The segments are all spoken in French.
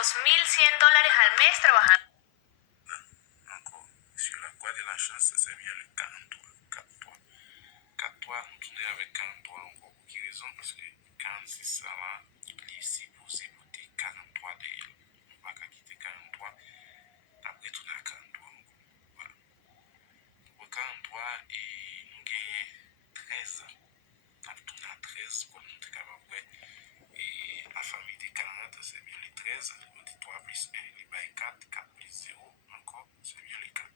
$2,100 al mes trabajando. Encore, sur la croix de la chance, c'est bien le 43. 43. 43, nous tournons avec 43 encore pour quelle raison? Parce que 46, ça là, il est supposé voter 43 derrière. On ne va pas quitter 43, après tourner à 43 encore. Voilà. Pour 43, et nous gagnons 13. On tourne à 13 pour nous être capable. Et la famille de 40, c'est bien les 13. On dit 3 plus 1, il y a 4, 4 plus 0, encore, c'est bien les 4.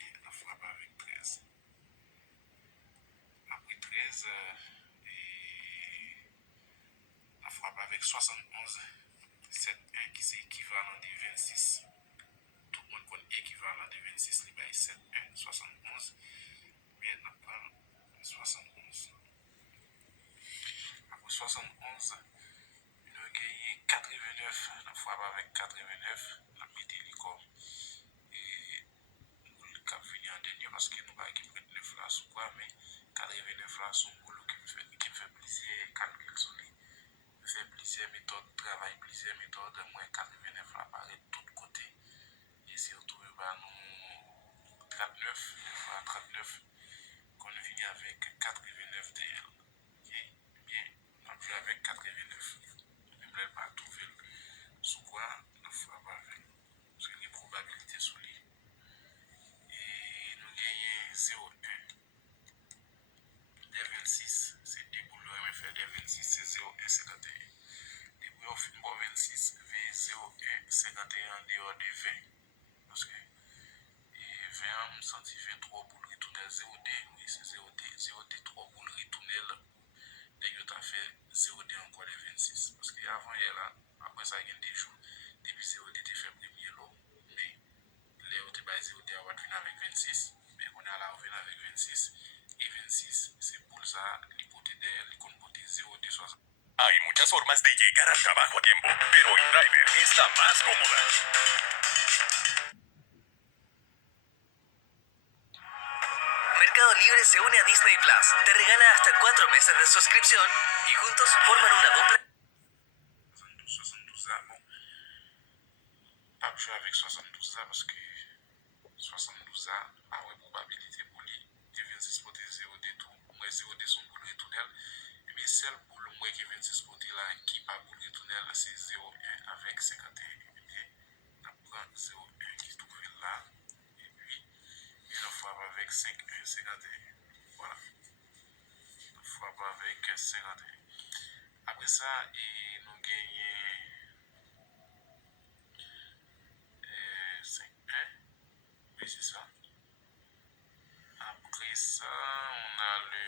Et la frappe avec 13. Après 13, et la frappe avec 71, 7-1 qui c'est équivalent de 26. Tout le monde connaît équivalent de 26, il y a 7-1, 71. Maintenant, on prend 71. Après 71, nous avons gagné 89, la frappe avec 89, la médaille licorne. Et nous avons fini en dernier parce que nous avons gagné 9 là sous quoi, mais 89 là sont boulot qui me fait plaisir, calcul sur lui. Me fait plusieurs méthodes, travail plusieurs méthodes, moins 89 là paraît de tous côtés. Et si on trouve nous 39, 39, qu'on finit avec 89 DL. Okay? Bien, on a joué avec 89. Même là, pas trouver sous quoi on frappe avec. Parce que les probabilités sont liées. Et nous gagnons 0,1. Des 26, c'est des boulots, on fait des 26, c'est 0,151. Des boulots, on fait 26, V0,151 en dehors de 20. Parce que 20, on senti 23 boules retourner 0D, oui, c'est 0D, 0D, 3 boules retourner. Et on a fait 0D encore les 26. Parce qu'avant, il y a là, après ça, il y a des jours, depuis 0D, tu fait premier lot, mais les autres, 0D, on va venir avec 26. Mais on est là, on vient avec 26. Y 26, c'est pour ça, l'hypothèse d'elle, qu'on vote 0 de 60. Hay muchas formas de llegar al trabajo a tiempo, pero InDriver es la más cómoda. Mercado Libre se une a Disney Plus, te regala hasta 4 meses de suscripción y juntos forman una dupla. 72 ans, bon. Pas jouer avec 72 ans parce que 72 ans, a une probabilité pour lui de 26 pour 0 de tout. Moi, 0 de son boule retournel. Mais celle pour le moins qui 26 pour là, qui pas boule retournel, c'est 0,1 avec 51. Et bien, on prend 0,1 qui se trouve là. Et puis, il en frappe avec 5,1, 51. Voilà. On frappe avec 51. Après ça, et nous gagnons 5,1. Oui, c'est ça. Après ça, on a le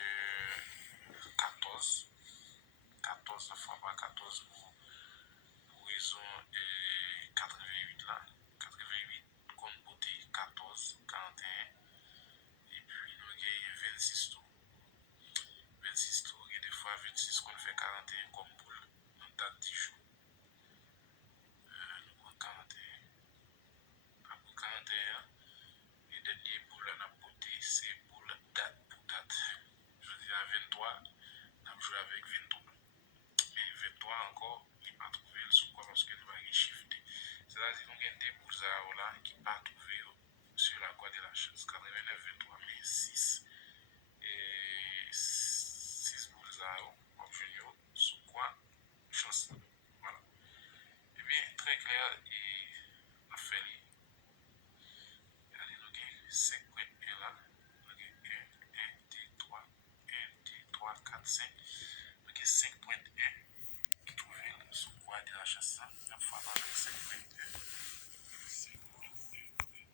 14. 14, la frappe à 14 pour raison 88 là. 88 contre beauté 14, 41. Et puis nous gagnons 26 tours. 26 tours, et des fois 26 qu'on fait 41 comme boule. Dans date 10 jours. Nous prenons 41. Après 41, et dernier boule on a beauté, c'est boule date pour date. Je dis à 23, on a joué avec 23. Mais 23 encore, il n'a pas trouvé le sous quoi parce que nous avons shifté. C'est-à-dire qu'on a des boules là qui n'ont pas trouvé sur la croix de la chance. 89, 23, mais 6. Et 6 boules à obtenir sous quoi chance. Voilà. Et bien, très clair, et on a fait les. Allez, nous avons 5 points là. Nous avons 1, 1, 2, 3, 1, 2, 3, 4, 5. Nous avons 5 points 1.